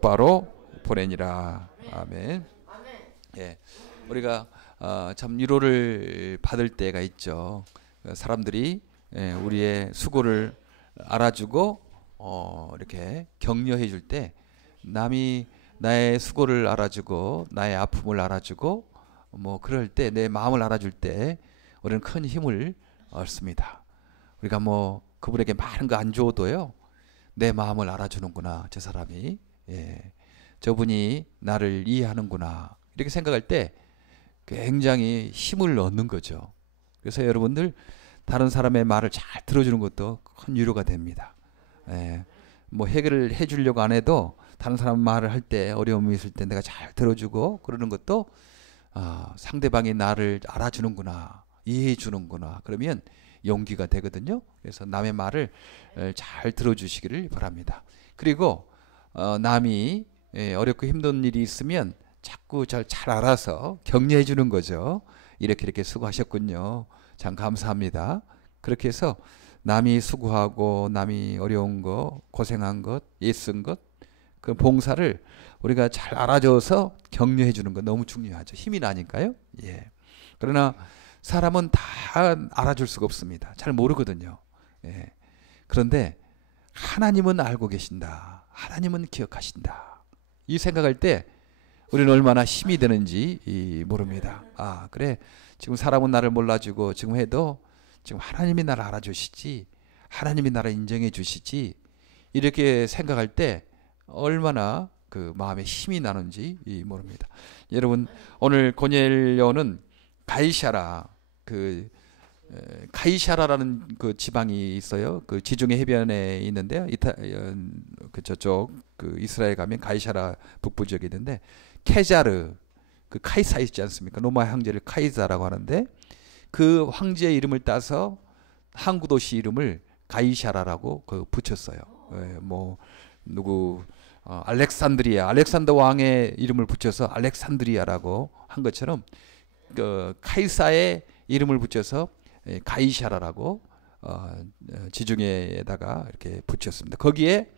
곧바로 보내니라. 아멘. 예, 우리가 참 위로를 받을 때가 있죠. 사람들이 우리의 수고를 알아주고 이렇게 격려해 줄 때, 남이 나의 수고를 알아주고 나의 아픔을 알아주고 뭐 그럴 때, 내 마음을 알아줄 때 우리는 큰 힘을 얻습니다. 우리가 뭐 그분에게 많은 거 안 줘도요, 내 마음을 알아주는구나, 저 사람이, 저분이 나를 이해하는구나, 이렇게 생각할 때 굉장히 힘을 얻는 거죠. 그래서 여러분들, 다른 사람의 말을 잘 들어주는 것도 큰 위로가 됩니다. 뭐 해결을 해주려고 안 해도 다른 사람 말을 할 때, 어려움이 있을 때 내가 잘 들어주고 그러는 것도 상대방이 나를 알아주는구나, 이해해 주는구나, 그러면 용기가 되거든요. 그래서 남의 말을 잘 들어주시기를 바랍니다. 그리고 남이 어렵고 힘든 일이 있으면 자꾸 잘 알아서 격려해 주는 거죠. 이렇게 수고하셨군요, 참 감사합니다. 그렇게 해서 남이 수고하고 남이 어려운 거, 고생한 것, 애쓴 것, 그 봉사를 우리가 잘 알아줘서 격려해 주는 거 너무 중요하죠. 힘이 나니까요. 예. 그러나 사람은 다 알아줄 수가 없습니다. 잘 모르거든요. 예. 그런데 하나님은 알고 계신다, 하나님은 기억하신다, 이 생각할 때 우리는 얼마나 힘이 되는지 모릅니다. 그래, 지금 사람은 나를 몰라주고 지금 해도 지금 하나님이 나를 알아주시지, 하나님이 나를 인정해 주시지, 이렇게 생각할 때 얼마나 그 마음에 힘이 나는지 모릅니다. 여러분, 오늘 고넬료는 가이사라, 가이사라라는 그 지방이 있어요. 그 지중해 해변에 있는데요. 저쪽 이스라엘 가면 가이사라 북부 지역이 있는데, 케자르, 그 카이사 있지 않습니까? 로마 황제를 카이사라고 하는데, 그 황제의 이름을 따서 항구 도시 이름을 가이사라라고 붙였어요. 알렉산더 왕의 이름을 붙여서 알렉산드리아라고 한 것처럼, 카이사의 이름을 붙여서 가이사라라고 지중해에다가 이렇게 붙였습니다. 거기에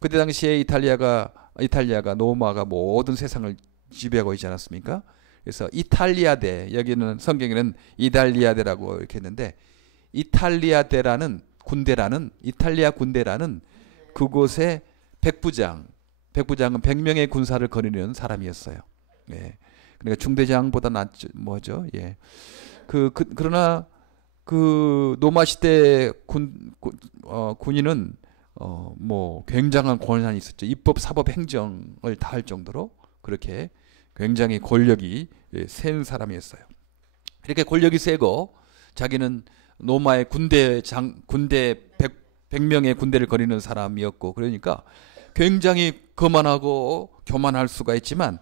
그때 당시에 이탈리아가 로마가 모든 세상을 지배하고 있지 않았습니까? 그래서 이탈리아대, 여기는 성경에는 이달리아대라고 이렇게 했는데, 이탈리아대라는 군대라는, 이탈리아 군대라는 그곳의 백부장은 100명의 군사를 거느리는 사람이었어요. 예. 그러니까 중대장보다 낫죠, 뭐죠? 예. 그러나 그 로마 시대 군인은 뭐 굉장한 권한이 있었죠. 입법, 사법, 행정을 다 할 정도로 그렇게 굉장히 권력이 센 사람이었어요. 이렇게 권력이 세고 자기는 로마의 군대 100명의 군대를 거리는 사람이었고, 그러니까 굉장히 거만하고 교만할 수가 있지만,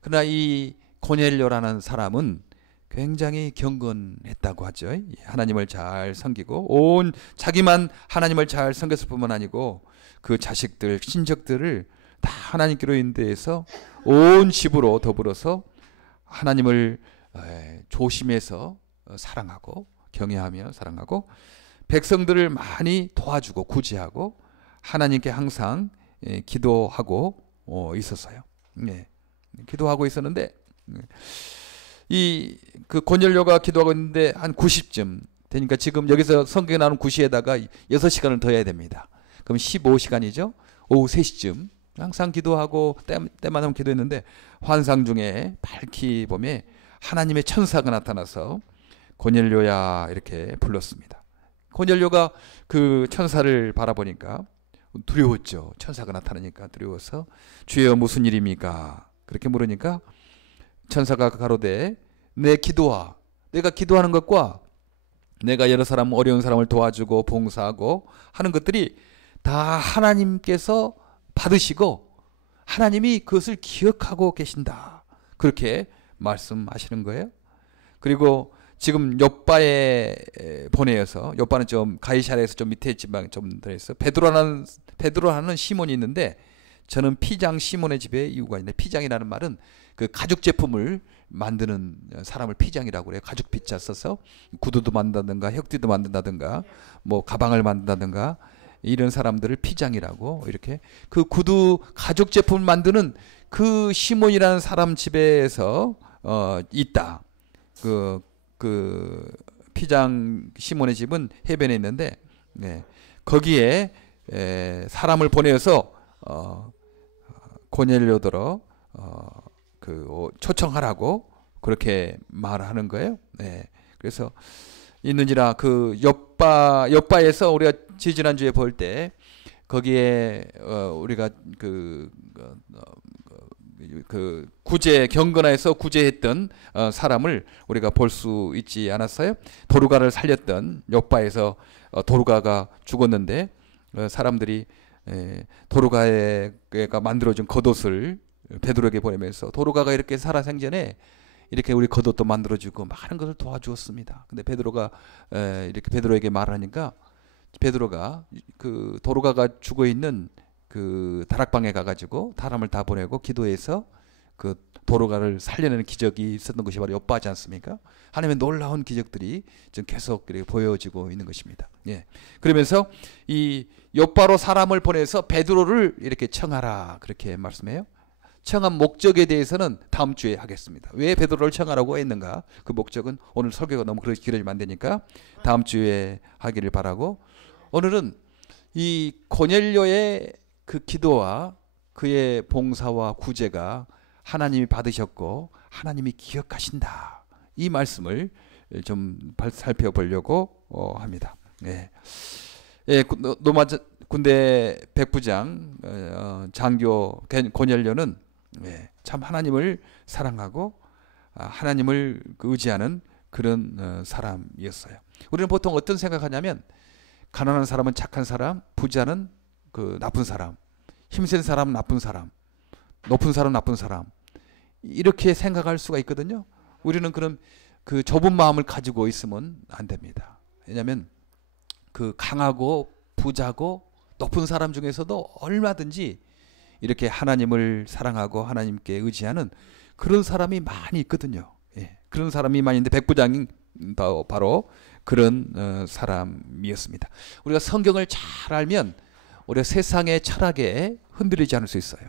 그러나 이 고넬료라는 사람은 굉장히 경건했다고 하죠. 하나님을 잘 섬기고, 자기만 하나님을 잘 섬겼을 뿐만 아니고 그 자식들, 친척들을 다 하나님께로 인도해서 온 집으로 더불어서 하나님을 조심해서 사랑하고, 경외하며 사랑하고, 백성들을 많이 도와주고 구제하고 하나님께 항상 기도하고 있었어요. 기도하고 있었는데, 그 고넬료가 기도하고 있는데 한 90쯤 되니까, 지금 여기서 성경에 나오는 9시에다가 6시간을 더 해야 됩니다. 그럼 15시간이죠. 오후 3시쯤 항상 기도하고 때마다 기도했는데, 환상 중에 밝히 보면 하나님의 천사가 나타나서 고넬료야 이렇게 불렀습니다. 고넬료가 그 천사를 바라보니까 두려웠죠. 천사가 나타나니까 두려워서, 주여 무슨 일입니까? 그렇게 물으니까 천사가 가로되, 내 기도와 내가 기도하는 것과 내가 여러 사람, 어려운 사람을 도와주고 봉사하고 하는 것들이 다 하나님께서 받으시고 하나님이 그것을 기억하고 계신다, 그렇게 말씀하시는 거예요. 그리고 지금 욥바에 보내어서, 욥바는 좀 가이사라에서 좀 밑에 지방 좀 더 있어. 베드로라는 시몬이 있는데, 저는 피장 시몬의 집에 이유가 있는데, 피장이라는 말은 그 가죽 제품을 만드는 사람을 피장이라고 그래요. 가죽 피자 써서 구두도 만든다든가 혁띠도 만든다든가 뭐 가방을 만든다든가 이런 사람들을 피장이라고 이렇게 그 구두 가죽 제품을 만드는 그 시몬이라는 사람 집에서 있다. 그 피장 시몬의 집은 해변에 있는데 거기에 사람을 보내서 고넬료더러 초청하라고 그렇게 말하는 거예요. 그래서 있는지라 그 옆바에서 우리가 지난주에 볼 때 거기에 우리가 그 구제 경건하에서 구제했던 사람을 우리가 볼 수 있지 않았어요? 도르가를 살렸던 옆바에서 도르가가 죽었는데 사람들이 도르가가 만들어준 겉옷을 베드로에게 보내면서 도르가가 이렇게 살아생전에 이렇게 우리 겉옷도 만들어주고 많은 것을 도와주었습니다. 근데 베드로가 이렇게 베드로에게 말하니까 베드로가 그 도르가가 죽어 있는 그 다락방에 가가지고 사람을 다 보내고 기도해서 그 도르가를 살려내는 기적이 있었던 것이 바로 욥바지 않습니까? 하나님의 놀라운 기적들이 지금 계속 이렇게 보여지고 있는 것입니다. 그러면서 이 욥바로 사람을 보내서 베드로를 이렇게 청하라 그렇게 말씀해요. 청한 목적에 대해서는 다음 주에 하겠습니다. 왜 베드로를 청하라고 했는가? 그 목적은 오늘 설교가 너무 길어지면 안 되니까 다음 주에 하기를 바라고, 오늘은 이 고넬료의 그 기도와 그의 봉사와 구제가 하나님이 받으셨고 하나님이 기억하신다. 이 말씀을 좀 살펴보려고 합니다. 로마 군대 백부장 장교 고넬료는 참 하나님을 사랑하고 하나님을 의지하는 그런 사람이었어요. 우리는 보통 어떤 생각하냐면 가난한 사람은 착한 사람, 부자는 그 나쁜 사람, 힘센 사람은 나쁜 사람, 높은 사람은 나쁜 사람, 이렇게 생각할 수가 있거든요. 우리는 그럼 그 좁은 마음을 가지고 있으면 안 됩니다. 왜냐하면 그 강하고 부자고 높은 사람 중에서도 얼마든지 이렇게 하나님을 사랑하고 하나님께 의지하는 그런 사람이 많이 있거든요. 그런 사람이 많이 있는데 백부장이 바로 그런 사람이었습니다. 우리가 성경을 잘 알면 우리가 세상의 철학에 흔들리지 않을 수 있어요.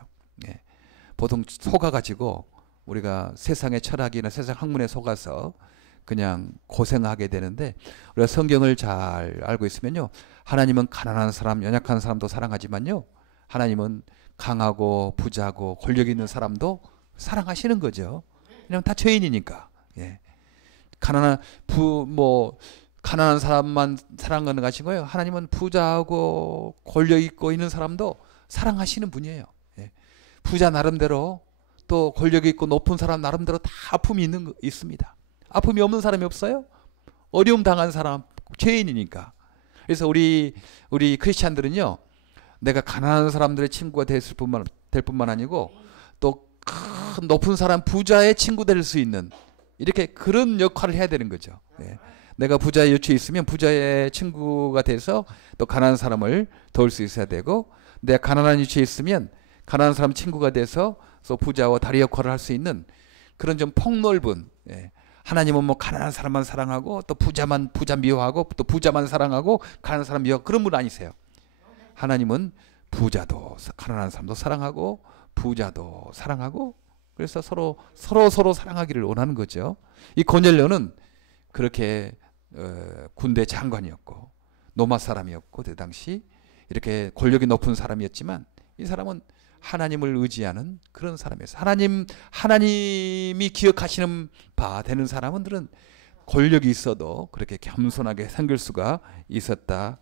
보통 속아가지고 우리가 세상의 철학이나 세상 학문에 속아서 그냥 고생하게 되는데, 우리가 성경을 잘 알고 있으면요, 하나님은 가난한 사람, 연약한 사람도 사랑하지만요, 하나님은 강하고 부자고 권력 있는 사람도 사랑하시는 거죠. 왜냐하면 다 죄인이니까. 가난한 사람만 사랑하는 것인 거예요. 하나님은 부자하고 권력 있고 있는 사람도 사랑하시는 분이에요. 부자 나름대로 또 권력 있고 높은 사람 나름대로 다 아픔이 있습니다. 아픔이 없는 사람이 없어요. 어려움 당한 사람 죄인이니까. 그래서 우리 크리스찬들은요, 내가 가난한 사람들의 친구가 될 뿐만 아니고 또 큰 높은 사람 부자의 친구 될 수 있는 이렇게 그런 역할을 해야 되는 거죠. 내가 부자의 유치에 있으면 부자의 친구가 돼서 또 가난한 사람을 도울 수 있어야 되고, 내가 가난한 유치에 있으면 가난한 사람 친구가 돼서 또 부자와 다리 역할을 할 수 있는 그런 좀 폭넓은, 하나님은 뭐 가난한 사람만 사랑하고 또 부자 미워하고 또 부자만 사랑하고 가난한 사람 미워하고 그런 분 아니세요. 하나님은 부자도 가난한 사람도 사랑하고 부자도 사랑하고, 그래서 서로 사랑하기를 원하는 거죠. 이 고넬료는 그렇게 군대 장관이었고 노마 사람이었고 그 당시 이렇게 권력이 높은 사람이었지만, 이 사람은 하나님을 의지하는 그런 사람이었어요. 하나님이 기억하시는 바 되는 사람들은 권력이 있어도 그렇게 겸손하게 생길 수가 있었다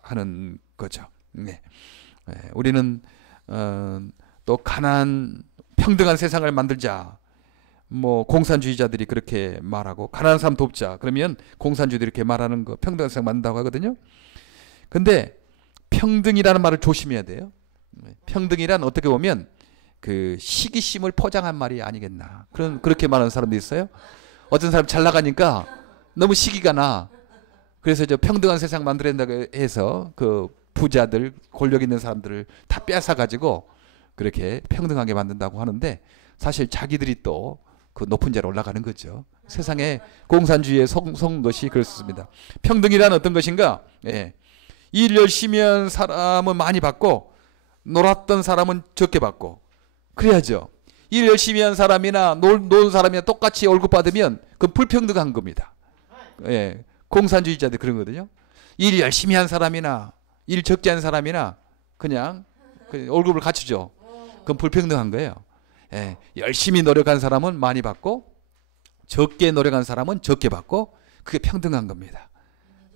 하는 거죠. 우리는 또 평등한 세상을 만들자, 뭐 공산주의자들이 그렇게 말하고, 가난한 사람 돕자 그러면 공산주의들이 이렇게 말하는 거 평등한 세상 만든다고 하거든요. 근데 평등이라는 말을 조심해야 돼요. 평등이란 어떻게 보면 그 시기심을 포장한 말이 아니겠나, 그렇게 말하는 사람도 있어요. 어떤 사람 잘 나가니까 너무 시기가 나, 그래서 저 평등한 세상 만들어야 된다고 해서 그 부자들 권력 있는 사람들을 다 뺏어 가지고 그렇게 평등하게 만든다고 하는데, 사실 자기들이 또 그 높은 자리에 올라가는 거죠. 세상에 공산주의에 속은 것이 그렇습니다. 평등이란 어떤 것인가? 일 열심히 한 사람은 많이 받고 놀았던 사람은 적게 받고 그래야죠. 일 열심히 한 사람이나 노는 사람이나 똑같이 월급 받으면 그건 불평등한 겁니다. 예, 공산주의자들 그런 거거든요. 일 열심히 한 사람이나 일 적게 한 사람이나 그냥 월급을 같이 줘. 그건 불평등한 거예요. 예, 열심히 노력한 사람은 많이 받고 적게 노력한 사람은 적게 받고 그게 평등한 겁니다.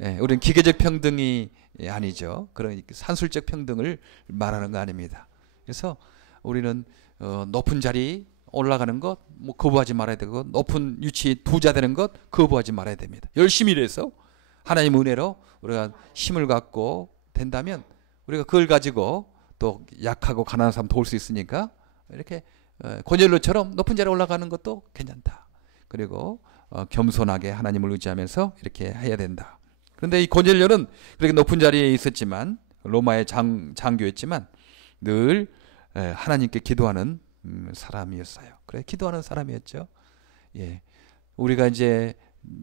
예, 우리는 기계적 평등이 아니죠. 그런 산술적 평등을 말하는 거 아닙니다. 그래서 우리는 높은 자리 올라가는 것 뭐 거부하지 말아야 되고 높은 위치에 부자 되는 것 거부하지 말아야 됩니다. 열심히 일해서 하나님 은혜로 우리가 힘을 갖고 된다면 우리가 그걸 가지고 또 약하고 가난한 사람 도울 수 있으니까 이렇게 고넬료처럼 높은 자리에 올라가는 것도 괜찮다. 그리고 겸손하게 하나님을 의지하면서 이렇게 해야 된다. 그런데 이 고넬료는 그렇게 높은 자리에 있었지만 로마의 장교였지만 늘 하나님께 기도하는 사람이었어요. 그래 기도하는 사람이었죠. 예, 우리가 이제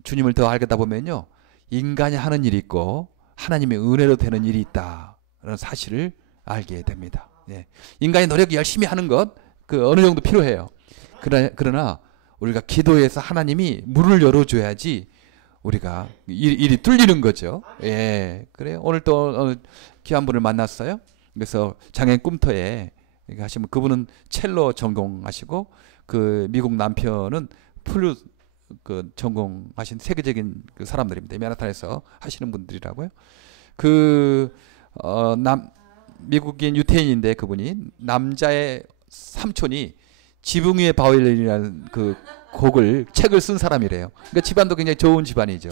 주님을 더 알겠다 보면요, 인간이 하는 일이 있고 하나님의 은혜로 되는 일이 있다라는 사실을 알게 됩니다. 예, 인간의 노력이 열심히 하는 것 그 어느 정도 필요해요. 그러나 우리가 기도해서 하나님이 문을 열어줘야지 우리가 일이 뚫리는 거죠. 예, 그래요. 오늘 또 귀한 분을 만났어요. 그래서 장애인 꿈터에 하시면 그분은 첼로 전공하시고 그 미국 남편은 플룻 그 전공하신 세계적인 그 사람들입니다. 맨하탄에서 하시는 분들이라고요. 미국인 유태인인데 그분이 남자의 삼촌이 지붕 위의 바이올린이라는 그 책을 쓴 사람이래요. 그러니까 집안도 굉장히 좋은 집안이죠.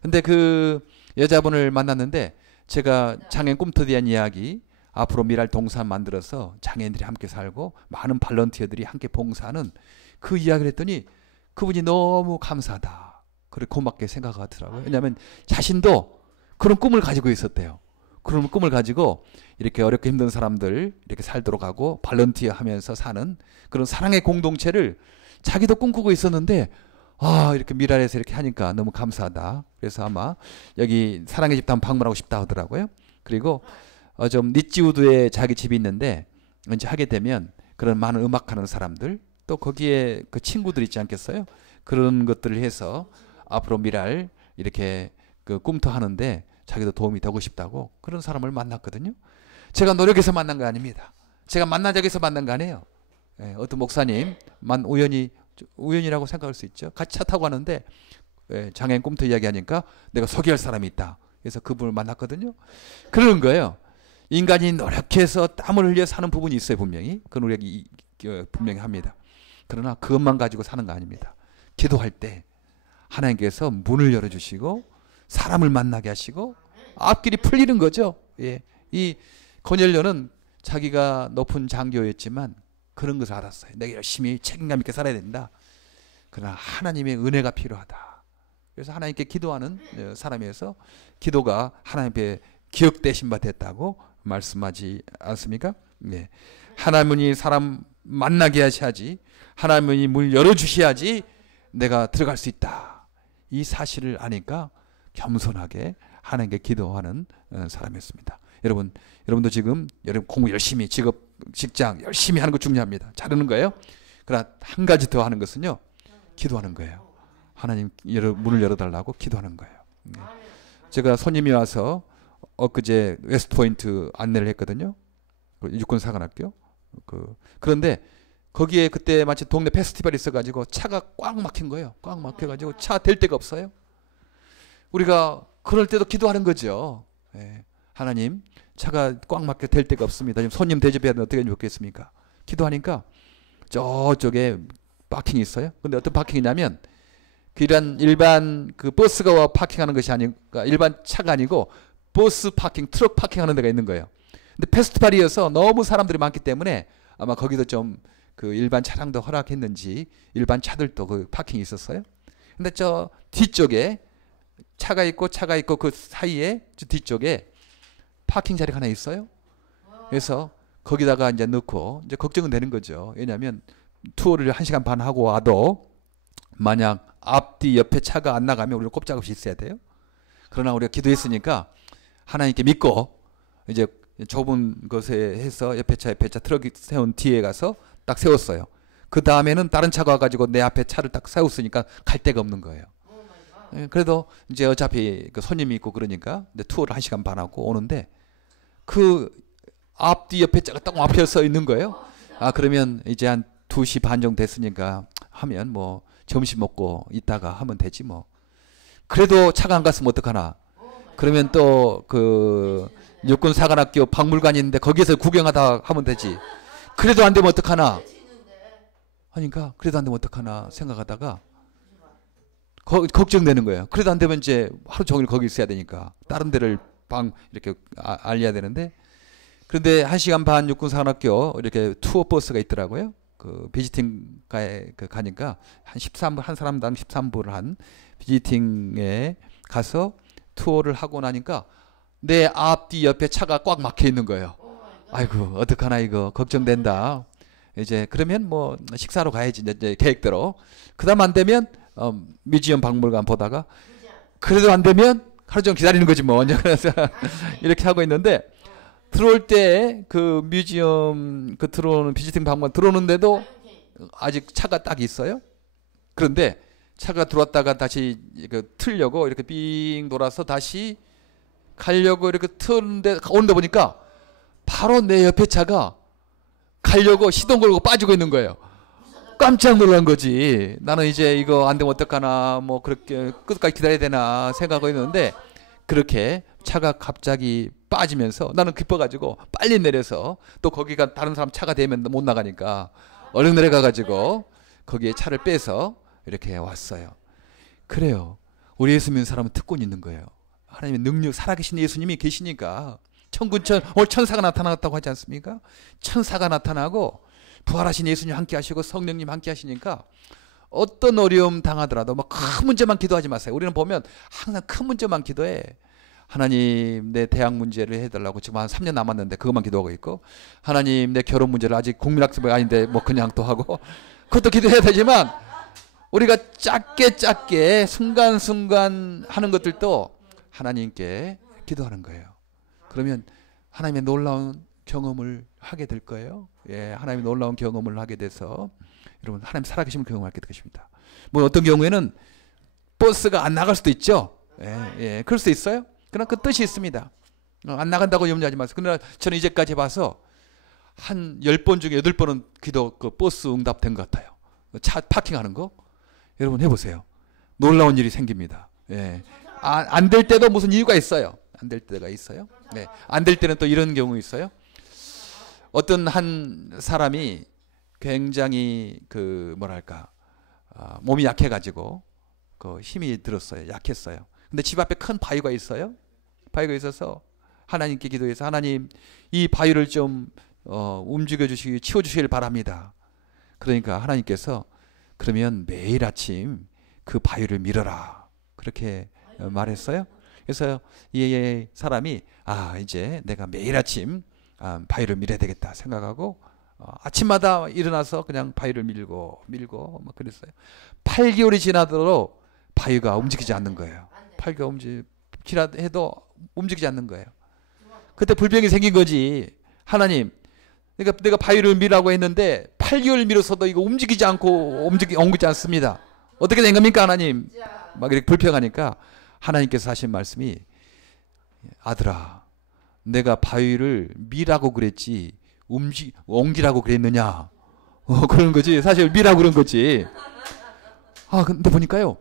근데 그 여자분을 만났는데 제가 장애인 꿈터에 대한 이야기 앞으로 미랄 동산 만들어서 장애인들이 함께 살고 많은 발런티어들이 함께 봉사하는 그 이야기를 했더니 그분이 너무 감사하다. 그래 고맙게 생각하더라고요. 왜냐하면 자신도 그런 꿈을 가지고 있었대요. 그런 꿈을 가지고 이렇게 어렵게 힘든 사람들 이렇게 살도록 하고 발런티어 하면서 사는 그런 사랑의 공동체를 자기도 꿈꾸고 있었는데 이렇게 미랄에서 이렇게 하니까 너무 감사하다. 그래서 아마 여기 사랑의 집단 방문하고 싶다 하더라고요. 그리고 좀 니찌우드에 자기 집이 있는데 이제 하게 되면 그런 많은 음악하는 사람들 또 거기에 그 친구들 있지 않겠어요? 그런 것들을 해서 앞으로 미랄 이렇게 그 꿈터 하는데 자기도 도움이 되고 싶다고 그런 사람을 만났거든요. 제가 노력해서 만난 거 아닙니다. 제가 만나자고 해서 만난 거 아니에요. 예, 어떤 목사님 우연이라고 생각할 수 있죠. 같이 차 타고 가는데 장애인 꿈터 이야기하니까 내가 소개할 사람이 있다. 그래서 그분을 만났거든요. 그런 거예요. 인간이 노력해서 땀을 흘려 사는 부분이 있어요. 분명히. 그건 우리가 분명히 합니다. 그러나 그것만 가지고 사는 거 아닙니다. 기도할 때 하나님께서 문을 열어주시고 사람을 만나게 하시고 앞길이 풀리는 거죠. 예. 이 고넬료는 자기가 높은 장교였지만 그런 것을 알았어요. 내가 열심히 책임감 있게 살아야 된다. 그러나 하나님의 은혜가 필요하다. 그래서 하나님께 기도하는 사람이어서 기도가 하나님께 기억되신 바 됐다고 말씀하지 않습니까? 네. 하나님이 사람 만나게 하셔야지, 하나님이 문을 열어주셔야지 내가 들어갈 수 있다. 이 사실을 아니까 겸손하게 하나님께 기도하는 사람이었습니다. 여러분도 지금 여러분 공부 열심히 직장 열심히 하는 거 중요합니다. 잘하는 거예요. 그러나 한 가지 더 하는 것은요, 기도하는 거예요. 하나님 문을 열어달라고 기도하는 거예요. 네. 제가 손님이 와서 엊그제 웨스트포인트 안내를 했거든요. 육군사관학교. 그런데 거기에 그때 마치 동네 페스티벌이 있어가지고 차가 꽉 막힌 거예요. 꽉 막혀가지고 차 댈 데가 없어요. 우리가 그럴 때도 기도하는 거죠. 예. 하나님, 차가 꽉 막혀 댈 데가 없습니다. 지금 손님 대접해야 되는데 어떻게 하면 좋겠습니까? 기도하니까 저쪽에 파킹이 있어요. 근데 어떤 파킹이냐면 일반 그 버스가 파킹하는 것이 아니까 일반 차가 아니고 버스 파킹, 트럭 파킹하는 데가 있는 거예요. 근데 페스티벌이어서 너무 사람들이 많기 때문에 아마 거기도 좀 그 일반 차량도 허락했는지 일반 차들도 그 파킹이 있었어요. 근데 저 뒤쪽에 차가 있고 그 사이에 저 뒤쪽에 파킹 자리가 하나 있어요. 그래서 거기다가 이제 넣고 이제 걱정은 되는 거죠. 왜냐하면 투어를 1시간 반 하고 와도 만약 앞뒤 옆에 차가 안 나가면 우리가 꼼짝없이 있어야 돼요. 그러나 우리가 기도했으니까 하나님께 믿고 이제 좁은 곳에 해서 옆에 차 트럭이 세운 뒤에 가서 딱 세웠어요. 그 다음에는 다른 차가 와가지고 내 앞에 차를 딱 세웠으니까 갈 데가 없는 거예요. 그래도 이제 어차피 그 손님이 있고 그러니까 투어를 1시간 반 하고 오는데 그 앞뒤 옆에 차가 딱 앞에 서 있는 거예요. 그러면 이제 한 2시 반 정도 됐으니까 하면 뭐 점심 먹고 있다가 하면 되지 뭐. 그래도 차가 안 갔으면 어떡하나. 그러면 또 그 육군사관학교 박물관이 있는데 거기에서 구경하다 하면 되지. 그래도 안 되면 어떡하나. 하니까 그래도 안 되면 어떡하나 생각하다가 걱정되는 거예요. 그래도 안 되면 이제 하루 종일 거기 있어야 되니까 다른 데를 이렇게 알려야 되는데, 그런데 1시간 반 육군사관학교 이렇게 투어 버스가 있더라고요. 그 비지팅 가니까 한 사람당 13불을 한 비지팅에 가서 투어를 하고 나니까 내 앞뒤 옆에 차가 꽉 막혀 있는 거예요. 아이고 어떡하나 이거 걱정된다. 이제 그러면 뭐 식사로 가야지 이제 계획대로. 그다음 안 되면 뮤지엄 박물관 보다가, 그래도 안 되면 하루 종일 기다리는 거지 뭐. 그래서 이렇게 하고 있는데, 들어올 때 그 뮤지엄 그 들어오는 비지팅 박물관 들어오는데도 아직 차가 딱 있어요. 그런데 차가 들어왔다가 다시 틀려고 이렇게 빙 돌아서 다시 가려고 이렇게 트는데 오는데 보니까 바로 내 옆에 차가 가려고 시동 걸고 빠지고 있는 거예요. 깜짝 놀란 거지. 나는 이제 이거 안 되면 어떡하나, 뭐 그렇게 끝까지 기다려야 되나 생각하고 있는데, 그렇게 차가 갑자기 빠지면서 나는 기뻐가지고 빨리 내려서, 또 거기가 다른 사람 차가 되면 못 나가니까 얼른 내려가가지고 거기에 차를 빼서 이렇게 왔어요. 그래요. 우리 예수 믿는 사람은 특권이 있는 거예요. 하나님의 능력, 살아계신 예수님이 계시니까. 오늘 천사가 나타났다고 하지 않습니까? 천사가 나타나고 부활하신 예수님 함께 하시고 성령님 함께 하시니까 어떤 어려움 당하더라도 뭐 큰 문제만 기도하지 마세요. 우리는 보면 항상 큰 문제만 기도해. 하나님 내 대학 문제를 해달라고 지금 한 3년 남았는데 그것만 기도하고 있고, 하나님 내 결혼 문제를 아직 국민학습이 아닌데 뭐 그냥 또 하고, 그것도 기도해야 되지만 우리가 작게 순간순간 하는 것들도 하나님께 기도하는 거예요. 그러면 하나님의 놀라운 경험을 하게 될 거예요. 예, 하나님의 놀라운 경험을 하게 돼서 여러분 하나님 살아계심을 경험하게 될 것입니다. 뭐 어떤 경우에는 버스가 안 나갈 수도 있죠. 예, 그럴 수 있어요. 그러나 그 뜻이 있습니다. 안 나간다고 염려하지 마세요. 그러나 저는 이제까지 봐서 한 10번 중에 8번은 그 버스 응답된 것 같아요. 차 파킹하는 거 여러분 해보세요. 놀라운 일이 생깁니다. 예. 안 될 때도 무슨 이유가 있어요. 안 될 때가 있어요. 네. 안 될 때는 또 이런 경우 있어요. 어떤 한 사람이 굉장히 몸이 약해가지고 힘이 들었어요. 약했어요. 근데 집 앞에 큰 바위가 있어요. 바위가 있어서 하나님께 기도해서, 하나님 이 바위를 좀 움직여 주시기, 치워 주시길 바랍니다. 그러니까 하나님께서 그러면 매일 아침 그 바위를 밀어라, 그렇게 말했어요. 그래서 이 사람이 이제 내가 매일 아침 바위를 밀어야 되겠다 생각하고 아침마다 일어나서 그냥 바위를 밀고 막 그랬어요. 8개월이 지나도록 바위가 움직이지 않는 거예요. 8개월 지나도 움직이지 않는 거예요. 그때 불평이 생긴 거지. 하나님, 그러니까 내가 바위를 밀라고 했는데 8개월 밀어서도 이거 움직이지 않습니다. 어떻게 된 겁니까 하나님? 막 이렇게 불평하니까 하나님께서 하신 말씀이, 아들아, 내가 바위를 미라고 그랬지 옮기라고 그랬느냐. 그런 거지. 사실 미라고 그런 거지. 근데 보니까요,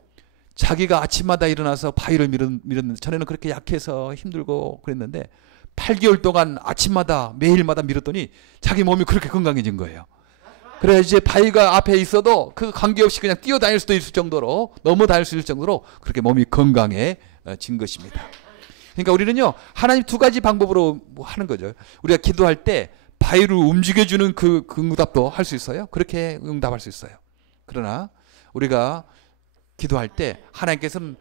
자기가 아침마다 일어나서 바위를 밀었는데, 전에는 그렇게 약해서 힘들고 그랬는데 8개월 동안 아침마다 매일마다 밀었더니 자기 몸이 그렇게 건강해진 거예요. 그래 이제 바위가 앞에 있어도 그 관계없이 그냥 뛰어다닐 수도 있을 정도로, 넘어 다닐 수 있을 정도로 그렇게 몸이 건강해진 것입니다. 그러니까 우리는요, 하나님 두 가지 방법으로 하는 거죠. 우리가 기도할 때 바위를 움직여주는 그 응답도 할 수 있어요. 그렇게 응답할 수 있어요. 그러나 우리가 기도할 때 하나님께서는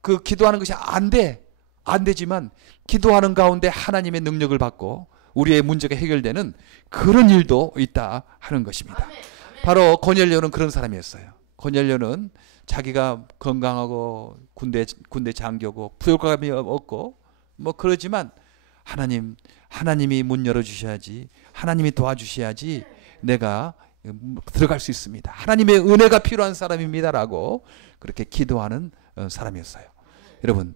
그 기도하는 것이 안 되지만 기도하는 가운데 하나님의 능력을 받고 우리의 문제가 해결되는 그런 일도 있다 하는 것입니다. 바로 고넬료는 그런 사람이었어요. 고넬료는 자기가 건강하고 군대 장교고 부역감이 없고 뭐 그러지만 하나님이 문 열어주셔야지, 하나님이 도와주셔야지 내가 들어갈 수 있습니다. 하나님의 은혜가 필요한 사람입니다라고 그렇게 기도하는 사람이었어요. 여러분,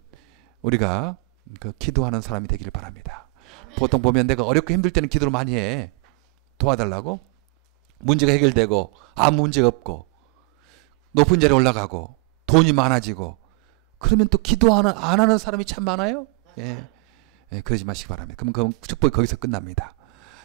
우리가 그 기도하는 사람이 되기를 바랍니다. 보통 보면 내가 어렵고 힘들 때는 기도를 많이 해. 도와달라고. 문제가 해결되고 아무 문제가 없고 높은 자리에 올라가고 돈이 많아지고 그러면 또 기도 안 하는 사람이 참 많아요. 예, 그러지 마시기 바랍니다. 그럼 그 축복이 거기서 끝납니다.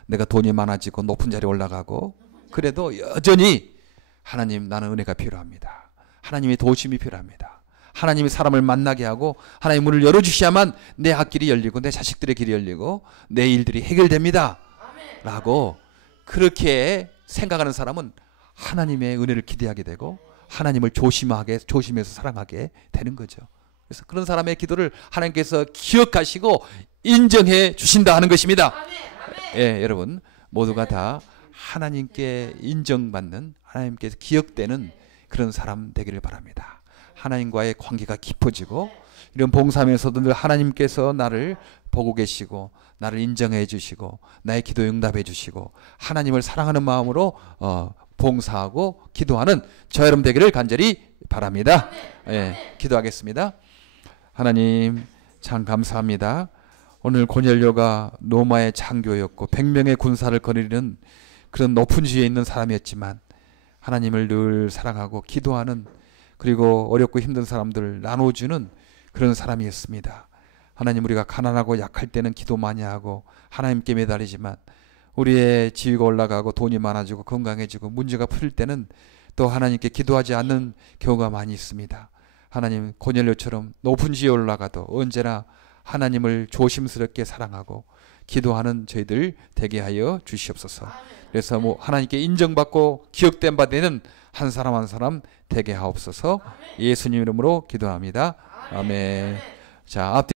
내가 돈이 많아지고 높은 자리에 올라가고 그래도 여전히 하나님, 나는 은혜가 필요합니다. 하나님의 도우심이 필요합니다. 하나님이 사람을 만나게 하고 하나님 문을 열어주셔야만 내 앞길이 열리고 내 자식들의 길이 열리고 내 일들이 해결됩니다. 라고 그렇게 생각하는 사람은 하나님의 은혜를 기대하게 되고 하나님을 조심해서 사랑하게 되는 거죠. 그래서 그런 사람의 기도를 하나님께서 기억하시고 인정해 주신다 하는 것입니다. 예, 여러분 모두가 다 하나님께 인정받는, 하나님께서 기억되는 그런 사람 되기를 바랍니다. 하나님과의 관계가 깊어지고 이런 봉사하면서도 늘 하나님께서 나를 보고 계시고 나를 인정해 주시고 나의 기도에 응답해 주시고 하나님을 사랑하는 마음으로 봉사하고 기도하는 저 여러분 되기를 간절히 바랍니다. 예, 기도하겠습니다. 하나님 참 감사합니다. 오늘 고넬료가 로마의 장교였고 100명의 군사를 거느리는 그런 높은 지위에 있는 사람이었지만 하나님을 늘 사랑하고 기도하는, 그리고 어렵고 힘든 사람들을 나눠주는 그런 사람이었습니다. 하나님, 우리가 가난하고 약할 때는 기도 많이 하고 하나님께 매달리지만 우리의 지위가 올라가고 돈이 많아지고 건강해지고 문제가 풀릴 때는 또 하나님께 기도하지 않는 경우가 많이 있습니다. 하나님, 고넬료처럼 높은 지위에 올라가도 언제나 하나님을 조심스럽게 사랑하고 기도하는 저희들 되게 하여 주시옵소서. 그래서 하나님께 인정받고 기억된 바 되는 한 사람 한 사람 되게 하옵소서. 예수님 이름으로 기도합니다. 아멘. 자, 앞